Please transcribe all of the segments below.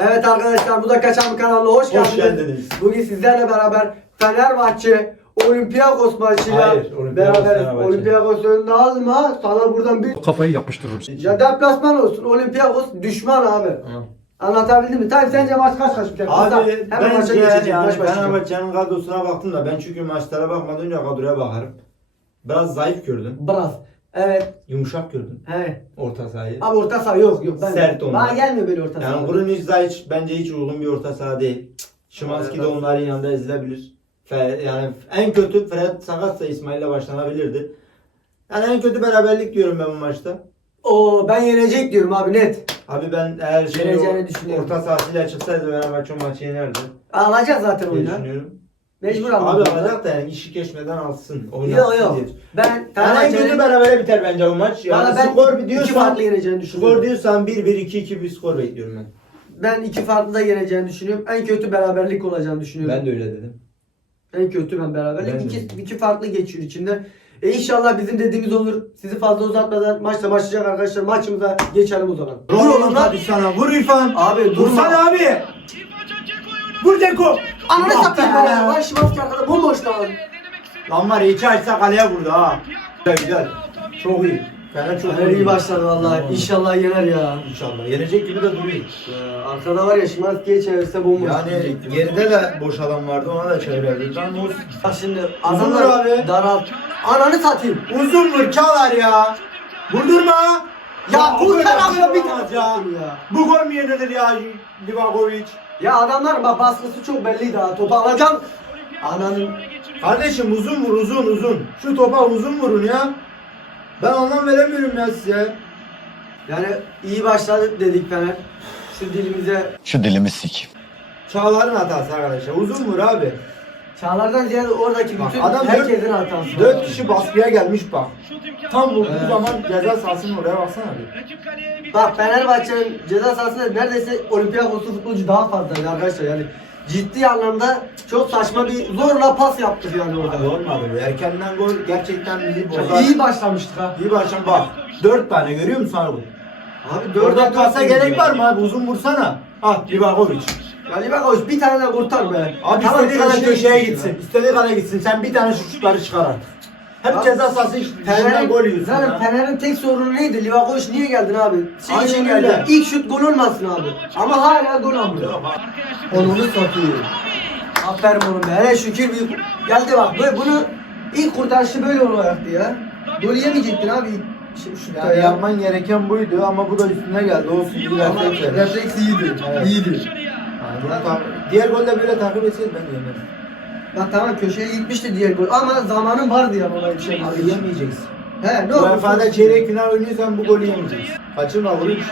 Evet arkadaşlar bu da Kaçan kanalına hoş, Hoş geldiniz. Bugün sizlerle beraber Fenerbahçe Olympiakos maçıyla Hayır, Olympiakos beraber Fenerbahçe. Olympiakos önüne alma sana buradan bir Kafayı yapıştırırım. ya deplasman olsun Olympiakos düşman abi. Anlatabildim mi? Tabii sence maç kaç kaç biter? Kısa. Abi Hemen maça bence geçeceğiz. yani Maç. Fenerbahçe'nin kadrosuna baktım da ben çünkü maçlara bakmadan önce kadroya bakarım. Biraz zayıf gördüm. Biraz. Evet. Yumuşak gördüm. Evet. Orta sahayı. Abi orta saha yok yok. Ben Sert onlar. Bana gelmiyor böyle orta saha. Yani Grunic Zayic bence hiç uygun bir orta saha değil. Şimanski de onların yanında ezilebilir. Yani en kötü Fred sakatsa İsmail'le başlanabilirdi. Yani en kötü beraberlik diyorum ben bu maçta. Oo ben yenecek diyorum abi net. Abi ben eğer şimdi Yeneceğini o- düşünüyorum. orta sahasıyla çıksaydı Fenerbahçe o maçı yenerdi Alacak zaten diye oyunu. düşünüyorum. Mecbur Abi almak. alacak da yani işi geçmeden alsın. Yok Oynatsın yok. diye. Ben Yani en Fenerbahçe'nin kötü berabere biter bence bu maç. Yani Valla ben skor iki diyorsan, farklı yeneceğini skor düşünüyorum. diyorsan 1-1-2-2 bir skor bekliyorum ben. Ben iki farklı da yeneceğini düşünüyorum. En kötü beraberlik olacağını düşünüyorum. Ben de öyle dedim. En kötü ben beraberlik. Ben de. iki, iki farklı geçiyor içinde. E inşallah bizim dediğimiz olur. Sizi fazla uzatmadan maçla başlayacak arkadaşlar. Maçımıza geçelim o zaman. Vur oğlum hadi sana. Vur İrfan. Abi durma. Vursana abi. Vur Ceko. Ananı satayım be. ya. Vay Şimanski arkada bomboş lan. Lan var ya iki açsa kaleye vurdu ha. Güzel güzel. Çok iyi. Fener çok Fener iyi başladı vallahi. İnşallah yener ya. İnşallah. Yenecek gibi de duruyor. Ee, arkada var ya Şimanski'ye çevirse bomboş. Yani diyecektim. geride de boş adam vardı ona da çevirebiliriz. Lan olsun. Bak şimdi adamlar abi. daralt. Ananı satayım. Uzun vur Çağlar ya. Vurdurma. Ya o kurtar kadar abi şey bir olmaz tane ya. ya. Bu gol mü yenilir ya Livakovic? Ya adamlar bak baskısı çok belliydi ha. Topu alacağım. Ananın Kardeşim uzun vur uzun uzun. Şu topa uzun vurun ya. Ben anlam veremiyorum ya size. yani iyi başladık dedik Fener. Şu dilimize Şu dilimi sik. Çağlar'ın hatası arkadaşlar. Uzun vur abi. Çağlar'dan ziyade oradaki Bak, bütün adam herkesin hatası. 4 kişi baskıya gelmiş bak. Tam vurduğu Evet. zaman ceza sahasının oraya baksana bir. Bak Fenerbahçe'nin ceza sahasında neredeyse Olympiakos'un futbolcu daha fazlaydı arkadaşlar yani. Ciddi anlamda çok saçma bir zorla pas yaptık yani Abi orada. olmadı bu. Erkenden gol gerçekten iyi bozar. iyi başlamıştık ha. İyi başlam bak. 4 tane görüyor musun abi? Abi Orada dörde dört gerek var mı abi? Uzun vursana. Ah Livakovic. Ali bak hoş bir tane de kurtar be. Abi Tamam, istediği kadar köşeye köşeye gitsin. İstediği kadar gitsin. Sen bir tane şu şutları çıkar artık. Hep Abi, ceza sahası dışından Fener'in, gol yiyorsun zaten ya. Fener'in tek sorunu neydi? Livakovic niye geldin abi? Şey Aynen öyle. geldi. İlk şut gol olmasın abi. Ama hala gol almıyor. Onunu satıyor. Aferin oğlum be. Hele şükür bir geldi bak. Böyle bunu ilk kurtarışı böyle olacaktı ya. Gol yemeyecektin abi. Şu, Yani ya. yapman gereken buydu ama bu da üstüne geldi. Olsun refleks iyiydi. Evet. İyiydi. Diğer golde böyle takip etseydi ben de yemedim. Bak tamam köşeye gitmişti diğer gol. Ama zamanın vardı ya bana bir şey. Abi yemeyeceksin. He ne oldu? UEFA'da çeyrek final oynuyorsan bu golü yemeyeceksin. Kaçırma vuruş.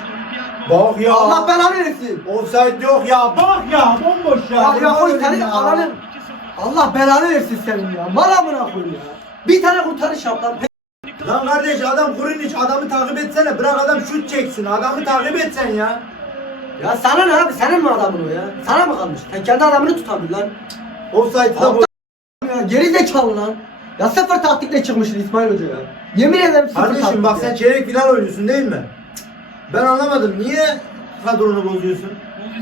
Bak ya. Allah belanı versin. Offside yok ya. Bak ya. Bomboş ya. Ya ya koy tane ya. alanın. Allah belanı versin senin ya. Mala mına koy ya. Bir tane kurtarış yap lan. Lan kardeş adam kurun hiç adamı takip etsene. Bırak adam şut çeksin. Adamı takip etsen ya. Ya sana ne abi? Senin mi adamın o ya? Sana mı kalmış? Sen kendi adamını tutabil lan. Offside'ı da Aptal bu. Ya geri zekalı lan. Ya sıfır taktikle çıkmışsın İsmail Hoca ya. Yemin ederim sıfır Kardeşim taktikle. bak sen çeyrek final oynuyorsun değil mi? Ben anlamadım. Niye kadronu bozuyorsun?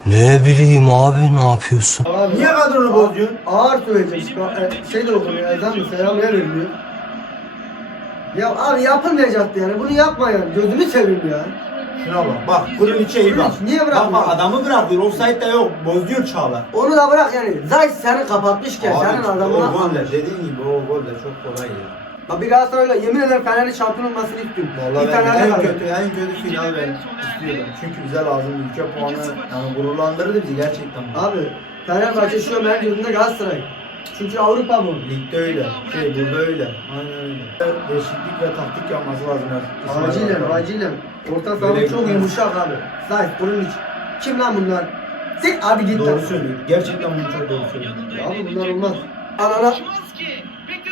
Ne bileyim abi ne yapıyorsun? Abi, Niye kadronu bozuyorsun? Ağır söyleyeceğim. E, Şey de okunuyor. Ezan mı? Selam yer veriliyor. Ya abi yapılmayacaktı yani. Bunu yapma yani. Gözünü seveyim ya. Şuna bak. Bak kurun içe iyi bak. Niye Bak bırakmıyor? bak adamı bırakıyor. Offside de yok. Bozuyor Çağlar. Onu da bırak yani. Zayt seni kapatmışken senin Abi, adamına... O gol de dediğin gibi o gol de çok kolay ya. Bak bir Galatasaray'la yemin ederim Fener'in şampiyon olmasını istiyorum. Vallahi bir ben en kalır. kötü en kötü final ben istiyordum. Çünkü bize lazım ülke puanı yani gururlandırdı bizi gerçekten. Abi Fenerbahçe şu Ömer gözünde Galatasaray. Çünkü Avrupa bu. Ligde öyle, şey burada öyle. Aynen öyle. Değişiklik ve taktik yapması lazım. her- Acilen acilen. Orta Böyle saha çok gitmez. yumuşak abi. Zayt bunun için. Kim lan bunlar? Sen abi git Doğru lan. söylüyor. Gerçekten bunu çok doğru söylüyor. Ya Abi bunlar olmaz. Anana.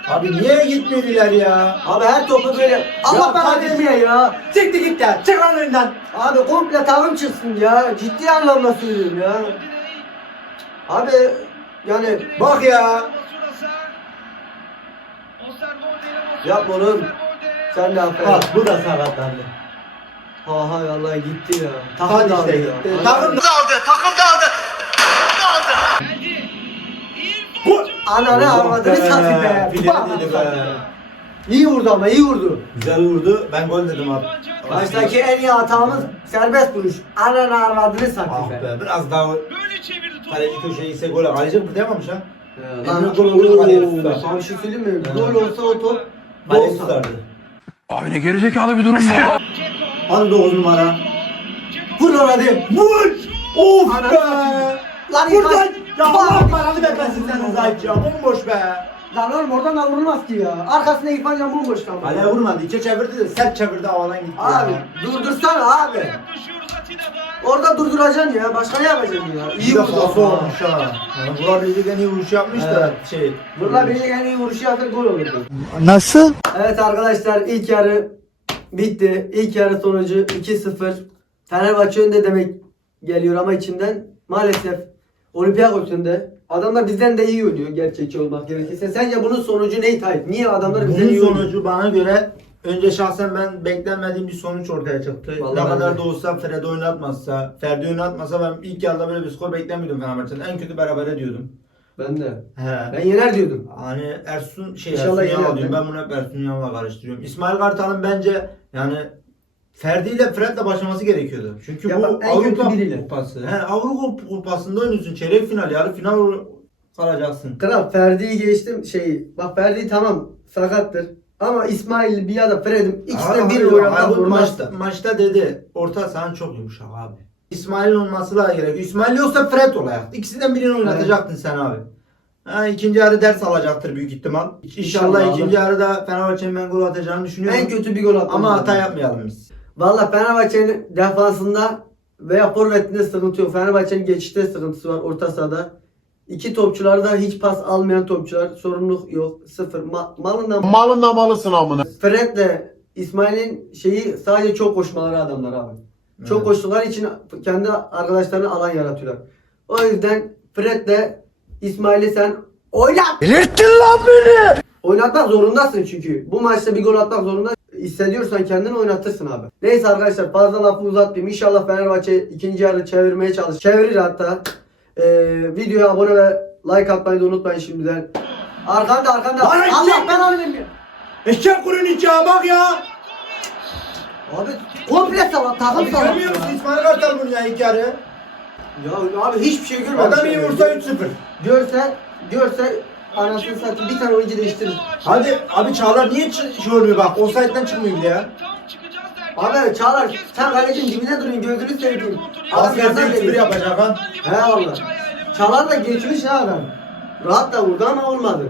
Abi niye gitmediler ya? Abi her topu böyle. Allah bana kardeşim. vermiyor ya. Çıktı git ya. Çık lan önünden. Abi komple takım çıksın ya. Ciddi anlamda söylüyorum ya. Abi yani Bak ya. yapma oğlum. Sen de aferin. Bak bu da sakatlandı. Aha vallahi gitti ya. Takım dağıldı işte ya. gitti. Takım Ananı Allah avradını be, satayım be. file Bak, dedi bak, be. bak. İyi vurdu ama iyi vurdu. Güzel vurdu. Ben gol dedim abi. Baştaki en iyi hatamız serbest vuruş. Ananı avradını satayım Ah be. biraz daha Böyle çevirdi topu. Kaleci köşeye ise gol. Kaleci kıpırdayamamış ha. Lan Emre gol oldu, kaleye tutar. Sana bir şey söyleyeyim mi? Gol olsa o top Kaleye gol tutardı. Abi ne gerizekalı bir durum bu. Hadi 9 numara. Vur lan hadi. Vur! Of Ananı be! satayım. Lan Buradan! İrfan- Ya Allah paranı vermesin senin Zayt ya. Bomboş be. Lan oğlum oradan da vurulmaz ki ya. Arkasında İrfan Can bomboş kaldı. Kaleye vurmadı. İçe çevirdi de sert çevirdi havadan gitti. Abi durdursana abi. Orada durduracaksın ya. Başka ne yapacaksın ya? İyi İyi vurdu ama. olmuş ha. Yani Vural Bildik en iyi vuruş yapmış da şey. Vurla beni en iyi vuruşu yaptı gol olurdu. Nasıl? Evet arkadaşlar ilk yarı bitti. İlk yarı sonucu 2-0. Fenerbahçe önde demek geliyor ama içinden maalesef Olympiakos önde. Adamlar bizden de iyi oynuyor gerçekçi olmak gerekirse. Sence bunun sonucu ne Tayyip? Niye adamlar bizden Bunun iyi oynuyor? sonucu bana göre önce şahsen ben beklenmediğim bir sonuç ortaya çıktı. Vallahi ne kadar da olsa Fred oynatmazsa, Ferdi oynatmasa ben ilk yarıda böyle bir skor beklemiyordum Fenerbahçe'den. En kötü berabere diyordum. Ben de. He. Ben yener diyordum. Hani Ersun şey İnşallah Ersun Yanal diyorum. ben. Bunu hep Ersun Yanal'la karıştırıyorum. İsmail Kartal'ın bence yani Ferdi ile Fred'le başlaması gerekiyordu. Çünkü Ya bu bak, Avrupa kupası. He, Avrupa kupasında oynuyorsun. Çeyrek final, yarı final kalacaksın. Kral Ferdi'yi geçtim şey. Bak Ferdi tamam sakattır. Ama İsmail bir ya da Fred'im abi, oynamak abi, vurmaz. maçta, maçta dedi orta sahan çok yumuşak abi. İsmail'in olması da gerekiyor. İsmail yoksa Fred olacaktı. İkisinden birini oynatacaktın sen abi. Ha, ikinci yarı ders alacaktır büyük ihtimal. İnşallah, İnşallah ikinci yarıda Fenerbahçe'nin ben gol atacağını düşünüyorum. En kötü bir gol atmamız Ama hata yapmayalım biz. Valla Fenerbahçe'nin defansında veya forvetinde sıkıntı yok. Fenerbahçe'nin geçişte sıkıntısı var orta sahada. İki topçularda hiç pas almayan topçular. Sorumluluk yok. Sıfır. Ma malından Malınla malısın amına. Fred'le İsmail'in şeyi sadece çok koşmaları adamlar abi. Çok Evet. koştukları için kendi arkadaşlarına alan yaratıyorlar. O yüzden Fred'le İsmail'i sen oynat. Delirttin lan beni. Oynatmak zorundasın çünkü. Bu maçta bir gol atmak zorunda hissediyorsan kendini oynatırsın abi. Neyse arkadaşlar fazla lafı uzatmayayım. İnşallah Fenerbahçe ikinci yarı çevirmeye çalışır. Çevirir hatta. Ee, videoya abone ve like atmayı da unutmayın şimdiden. Arkanda arkanda. Lan Allah belanı vermiyor. Eşek kurun içi ya bak ya. Abi komple savaş takım savaş. görmüyor musun İsmail Kartal bunu ya ilk yarı? Ya abi hiçbir şey görmedim. Adam iyi vursa 3-0. Görse, görse anasını satayım bir tane oyuncu değiştirir. Hadi abi Çağlar niye ç- şey olmuyor bak offside'den çıkmıyor bile ya. Abi Çağlar sen kalecinin dibine duruyorsun gözünü seveyim. Yazı 3-1 geliyor. yapacak ha. He valla. Çağlar da geçmiş ha adam. Rahat da vurdu ama olmadı.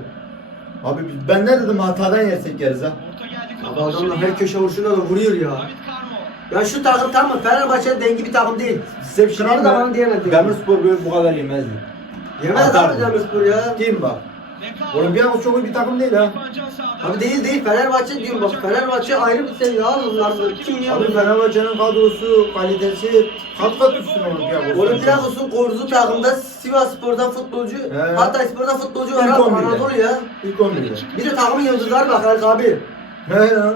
Abi ben ne dedim hatadan yersek yeriz ha. Abi adamlar her köşe vuruşuna da vuruyor ya. Ya şu takım tamam Fenerbahçe dengi bir takım değil. Size bir şey Kralı da bana diyemedi. Demirspor böyle bu kadar yemezdi. Yemez abi Demirspor ya. Kim bak. Olympiakos çok iyi bir takım değil ha. Abi değil değil Fenerbahçe diyorum bak Fenerbahçe ayrı bir seviye abi bunlar kim ya? Abi Fenerbahçe'nin kadrosu, kalitesi kat kat üstüne Olympiakos. Olympiakos'un koruduğu takımda Sivas Spor'dan futbolcu, He. Hatay Spor'dan futbolcu var İlk abi 11'de. Anadolu ya. İlk 11'de. Bir de takımın yıldızları bak Haluk abi. Ne ya?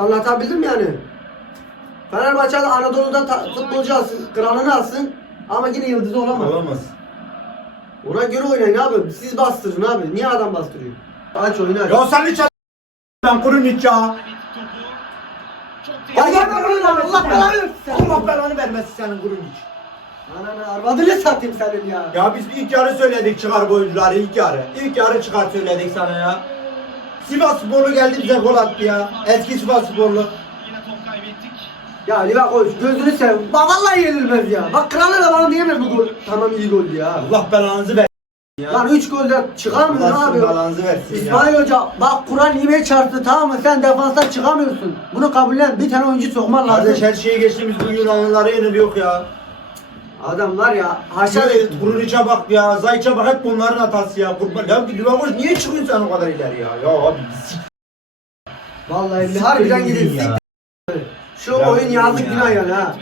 Anlatabildim yani? Fenerbahçe Anadolu'dan ta- futbolcu alsın, kralını alsın ama yine yıldızı olamaz. Olamaz. Ona göre oynayın abi. Siz bastırın abi. Niye adam bastırıyor? Aç oynar. Ya sen hiç ben kurun hiç ya. Yapma bunu lan. Allah belanı versin. Allah belanı vermesin senin kurun hiç. Ananı arvadını satayım senin ya. Ya biz bir ilk yarı söyledik çıkar bu oyuncuları ilk yarı. İlk yarı çıkar söyledik sana ya. Sivas Sporlu geldi bize gol attı ya. Eski Sivas Sporlu. Ya Livakovic gözünü sev. Bak vallahi yenilmez ya. Bak kralı da bana diyemez bu gol. Tamam iyi goldü ya. Allah belanızı ver. Ya. Lan 3 golden çıkamıyor Allah abi. belanızı versin ya. İsmail Hoca bak Kur'an nimet çarptı tamam mı? Sen defanstan çıkamıyorsun. Bunu kabullen. Bir tane oyuncu sokman lazım. Kardeş her şeyi geçtiğimiz bu Yunanlılara yeniliyor ya. Adam var ya haşa Şöyle Kuruniç'e bak ya, Zayç'a bak hep bunların hatası ya. Kurban. Ya bir Livakovic niye çıkıyorsun sen o kadar ileri ya? Ya abi sik. Vallahi harbiden gidin. ya. Şu Ya oyun yazık ya. günah yani ha.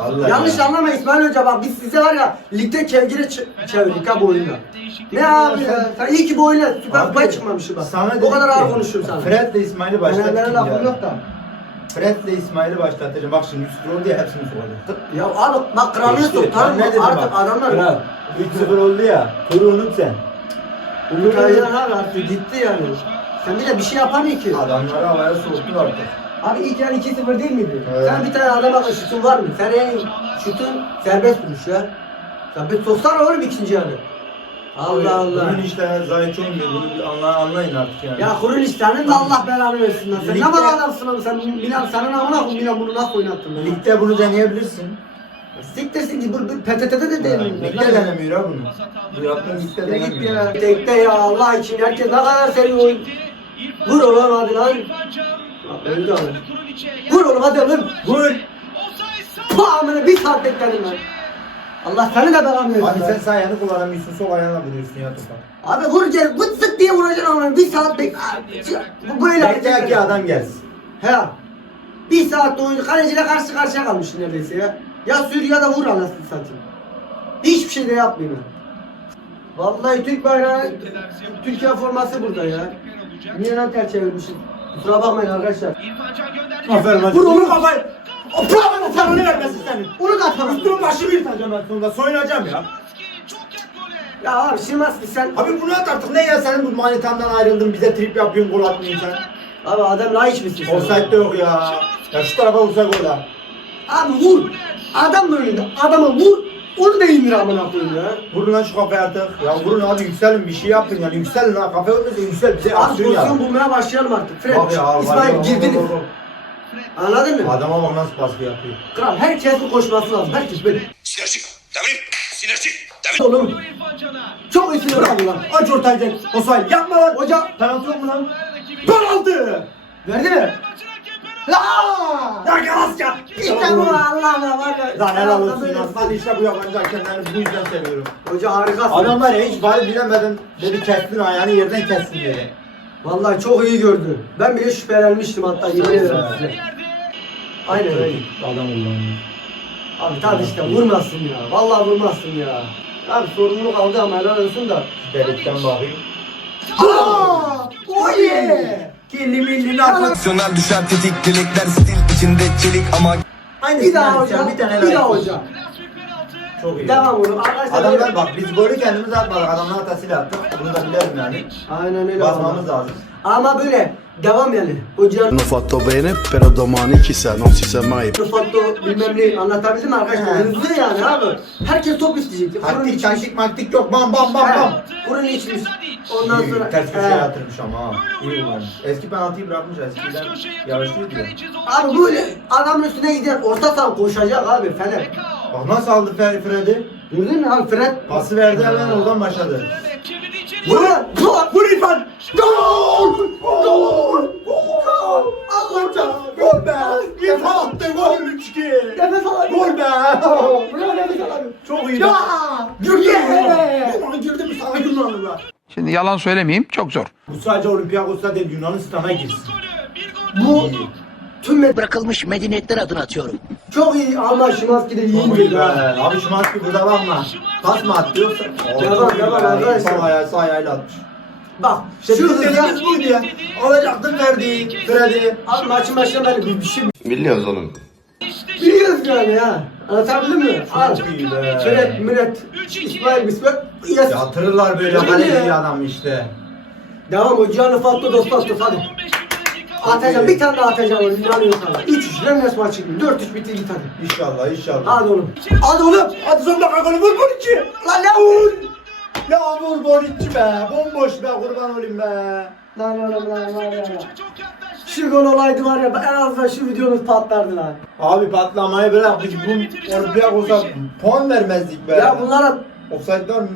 Vallahi Yanlış ya. anlama İsmail Hoca bak biz size var ya ligde kevgire çevirdik ha bu oyunda. Ne abi ya? Sen iyi ki bu oyuna Süper Kupa'ya çıkmışsın bak. Sana o kadar ağır konuşuyorum sana. Fred de İsmail'i başlattık Fenerlere lafım ya. yok da. Fred'le İsmail'i başlatacağım. Bak şimdi 3-0 oldu ya hepsini sokacağım. Ya abi bak sokarım Ben ne dedim artık bak. adamlar. Kral 3-0 oldu ya. Turu unut sen. Unutacaksın abi artık gitti yani. Sen bir de bir şey yapamıyor ki. Adamları havaya soğuttun artık. Abi ilk yani 2-0 değil miydi? Evet. Sen bir tane adam akıllı şutun var mı? Sen en şutun serbest vuruş ya. Sen bir soksana oğlum ikinci yarı. Allah Allah. Bunun işte Zayç olmuyor. Bunu anla, anlayın artık yani. Ya kurun işlerinin de Allah belanı versin lan. Sen ne Ligde- mal adamsın oğlum sen Milan senin amına koyayım Milan bunu nasıl oynattın lan? Ligde bunu deneyebilirsin. Siktirsin ki bu bu PTT'de de değil. Ligde denemiyor ha bunu. Bu yaptığın ligde Ne git denemiyor. ya. Tekte ya Allah için herkes ne kadar seviyor oyun. Vur oğlum hadi lan. Öldü abi. Vur oğlum hadi oğlum. Vur. Puh amına bir saat bekledim lan. Allah seni de belanı versin. Abi sen sağ ayağını kullanamıyorsun, sol ayağınla vuruyorsun ya topa. Abi vuracaksın, vıt sık diye vuracaksın ama bir saat bek... Bu böyle Bekle ki adam gelsin. He. Bir saat oyuncu kaleciyle karşı karşıya kalmış neredeyse ya. Ya sür ya da vur anasını satayım. Hiçbir şey de yapmayayım ben. Vallahi Türk bayrağı, Türkiye forması burada ya. Niye lan ters çevirmişim? Kusura bakmayın arkadaşlar. Aferin hadi. Vur oğlum. kafayı. O bravo sana ne vermesin senin. Onu da atamam. Üstümün başı bir tacım ben sonunda soyunacağım ya. Ya abi Şimanski sen... Abi bunu at artık ne ya senin bu manitandan ayrıldın bize trip yapıyorsun gol atmıyorsun sen. Abi adam layık misin sen? Offside de yok ya. Ya şu tarafa vursa gol ha. Abi vur. Adam da önünde. Adama vur. Onu da indir amına koyayım ya. Vurun lan şu kafayı artık. Ya vurun abi yükselin bir şey yapın yani yükselin ha kafaya vurmasın yüksel bize Az aksiyon ya. pozisyon bulmaya başlayalım artık. Fred, Bak ya, İsmail bak, girdiniz. bak, bak. Anladın mı? Adama bak nasıl baskı yapıyor. Kral herkesin koşması lazım. Herkes böyle. Sinerjik. Devrim. Sinerjik. Oğlum çok iyisin bravo lan. Aç ortayı gel. Osay yapma lan. Hoca Penaltı yok mu lan? Penaltı. verdi mi? La! Ya galas ya. İşte bu Allah'ım var ya. Lan helal olsun lan. İşte bu yabancı hakemleri bu yüzden seviyorum. Hoca harikasın. Adamlar ya hiç bari bilemeden dedi kestin ayağını yerden kestin dedi. Vallahi çok iyi gördü. Ben bile şüphelenmiştim hatta yemin ederim size. Aynen öyle. Adam kullanıyor. Abi tabi işte vurmasın ya. Vallahi vurmasın ya. Abi sorumluluk aldı ama helal olsun da. Delikten bakayım. Aaa! Oye! Kirli milli nasıl? Aksiyonlar düşer tetik dilekler stil içinde çelik ama Aynı Bir daha hoca. Bir tane Bir daha daha. hoca. Çok iyi. Devam oğlum. Arkadaşlar Adamlar bak biz golü kendimiz atmadık. Adamlar hatasıyla attık. Bunu da bilelim yani. Aynen öyle. Basmamız lazım. Ama böyle devam yani. Hocanın Hanno fatto bene, però domani chissà, non si sa mai. Fatto bilmem ne anlatabildim mi arkadaşlar? He. Hızlı yani abi. Herkes top isteyecek. Fırın Taktik, içmiş. taktik, maktik yok. Bam bam bam bam. Fırın içmiş. Ondan sonra... ters köşeye He. yatırmış ama ha. İyi kullanmış. Eski penaltıyı bırakmış eskiden. Yavaşlıyordu ya. Abi böyle adamın üstüne gider. Orta saha koşacak abi Fener. Bak nasıl aldı Fer- Fred'i? Gördün mü abi Fred? Pası verdi hemen oradan başladı. Vur! Vur! Vur İrfan! Gol! Gol! Gol! Allah'ım! Gol be! İrfan attı gol 3-2! Nefes alamıyorum. Gol be! Bravo nefes alamıyorum. Çok iyi. Ya! Girdi Yeah! mi? Ulan girdi mi sana Yunanlılar? Şimdi yalan söylemeyeyim çok zor. Bu sadece Olympiakos'ta değil Yunanistan'a girsin. Bu tüm med- bırakılmış medeniyetler adını atıyorum. çok iyi ama Şimanski de iyi iyi be. ha. Abi şu maçı burada bakma. Pas mı attı yoksa? Yalan, yalan arkadaşlar. Sağ ayağı, sağ ayağıyla atmış. Bak İşte şu hızla buydu ya. Alacaktın Ferdi, Fred'i. Abi maçın başına böyle bir, bir şey Biliyoruz oğlum. biliyoruz yani ya. Anlatabildim mi? Al. İyi. Şöyle millet İsmail Bismil yes. Yatırırlar böyle Öyle kaleci ya. adam işte. Devam o Gianni Fatto Dos Santos hadi. Atacağım bir tane daha atacağım onu inanıyorum sana. 3-3 Rennes maçı gibi 4-3 bitti git hadi. İnşallah inşallah. Hadi oğlum. Hadi oğlum. Hadi son dakika golü vur Bonucci. Lan ne vur? Ya vur Bonucci be. Bomboş be kurban olayım be. Lan oğlum lan var ya. Şu gol olaydı var ya en azından şu videonuz patlardı lan. Abi patlamayı bırak biz bu Olympiakos'a puan vermezdik be. Ya bunlara Offside var mı?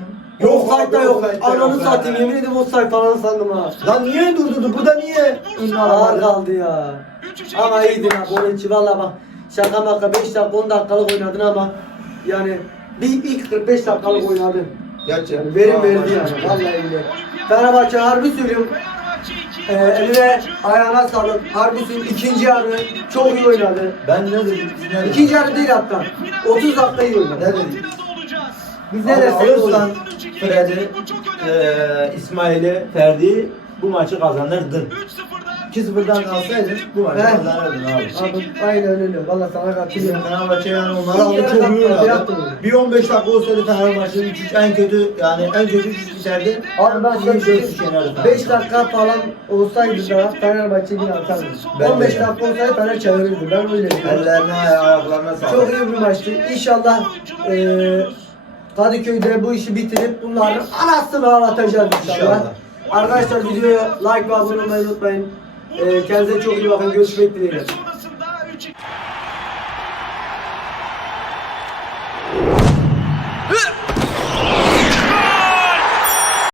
Offside da yok. Ananı yok. satayım yemin ederim offside falan sandım ha. Lan niye durdurdu? Bu da niye? Ağır kaldı ya. Ama iyiydi ha Bonucci valla bak. Şaka maka 5 dakika 10 dakikalık oynadın ama yani bir ilk 45 dakikalık oynadın. Gerçekten. Yani verim verdi yani vallahi bile. Fenerbahçe harbi söylüyorum. Ee, eline ayağına sağlık. Harbi söylüyorum ikinci yarı çok iyi oynadı. Ben ne dedim? İkinci yarı değil hatta. 30 dakika iyi Ne oynadı. Biz Abi ne dersek olur. Fred'i, eee İsmail'i, Ferdi bu maçı kazanırdın. 2-0'dan kalsaydın bu maçı He. kazanırdın abi. Abi aynen öyle. Valla sana katılıyorum. Fenerbahçe yani onları aldı çok oynadı. yaptı. Bir 15 dakika olsaydı Fenerbahçe'nin 3-3 en kötü yani en kötü 3 biterdi. Abi ben sana şey. Fenerbahçe. 5 dakika falan olsaydı da Fenerbahçe yine atardı. Ben de 15 yani. dakika olsaydı Fener çevirirdi. Ben öyle diyorum. Ellerine ayaklarına sağlık. Çok iyi bir maçtı. İnşallah eee Kadıköy'de bu işi bitirip bunların anasını ağlatacağız inşallah. İnşallah. Arkadaşlar videoya like ve abone olmayı unutmayın. Eee kendinize çok iyi bakın. Görüşmek dileğiyle. Sonrasında 3